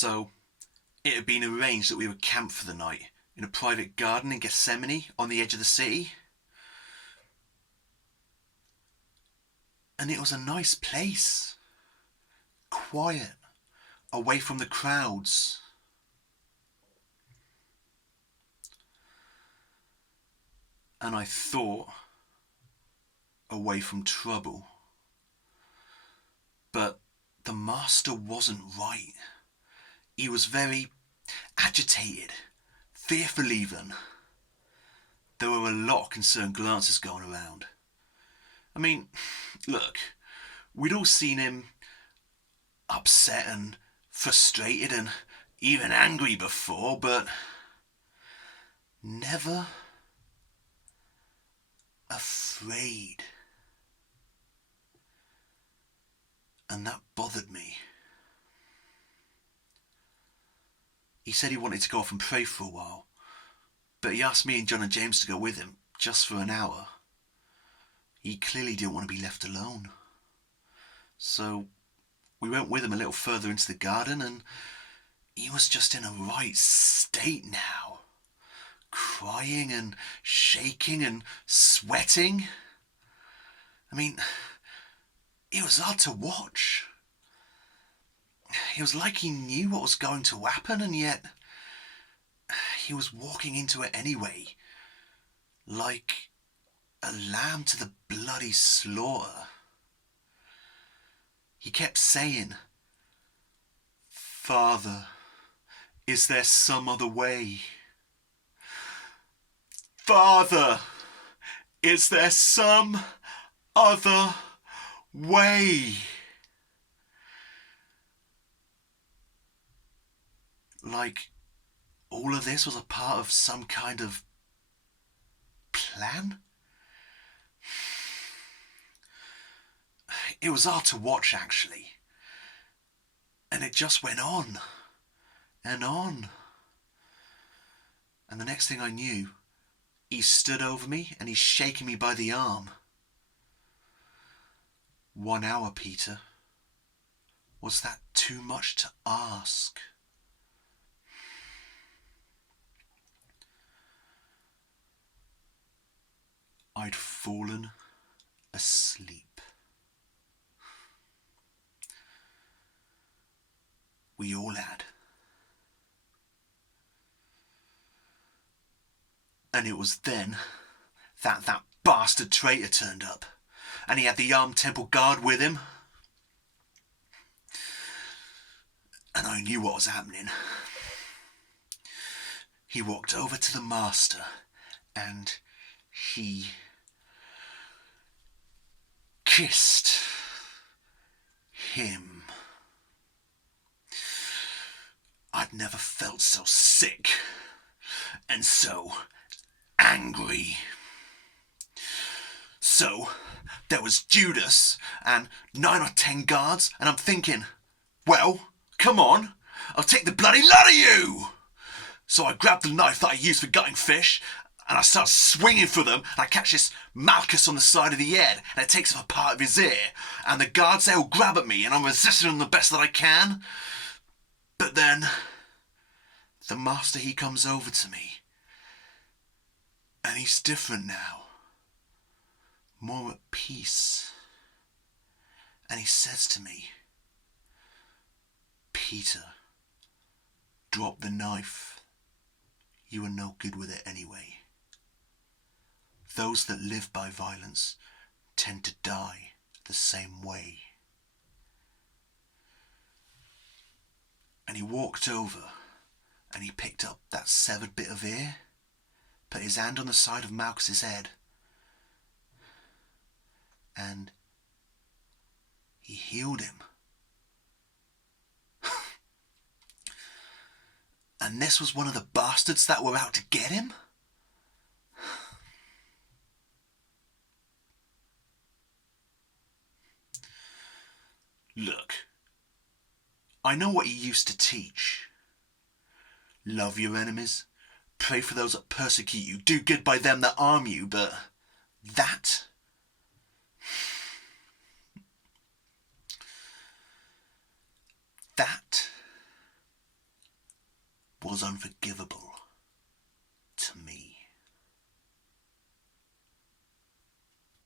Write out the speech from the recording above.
So, it had been arranged that we would camp for the night in a private garden in Gethsemane on the edge of the city. And it was a nice place. Quiet, away from the crowds. And I thought, away from trouble. But the master wasn't right. He was very agitated, fearful even. There were a lot of concerned glances going around. I mean, look, we'd all seen him upset and frustrated and even angry before, but never afraid. And that bothered me. He said he wanted to go off and pray for a while, but he asked me and John and James to go with him, just for an hour. He clearly didn't want to be left alone. So we went with him a little further into the garden, and he was just in a right state now. Crying and shaking and sweating. I mean, it was hard to watch. It was like he knew what was going to happen, and yet he was walking into it anyway, like a lamb to the bloody slaughter. He kept saying, "Father, is there some other way? Father, is there some other way?" Like all of this was a part of some kind of plan? It was hard to watch, actually. And it just went on and on. And the next thing I knew, he stood over me and he's shaking me by the arm. 1 hour, Peter. Was that too much to ask? I'd fallen asleep. We all had. And it was then that bastard traitor turned up, and he had the armed temple guard with him. And I knew what was happening. He walked over to the master, and he kissed him. I'd never felt so sick and so angry. So there was Judas and 9 or 10 guards, and I'm thinking, well, come on, I'll take the bloody lot of you. So I grabbed the knife that I used for gutting fish, and I start swinging for them, and I catch this Malchus on the side of the head, and it takes off a part of his ear, and the guards, they all grab at me, and I'm resisting them the best that I can. But then, the master, he comes over to me, and he's different now, more at peace, and he says to me, "Peter, drop the knife. You are no good with it anyway. Those that live by violence tend to die the same way." And he walked over and he picked up that severed bit of ear, put his hand on the side of Malchus's head, and he healed him. And this was one of the bastards that were out to get him? Look, I know what he used to teach. Love your enemies, pray for those that persecute you, do good by them that harm you, but that? That was unforgivable.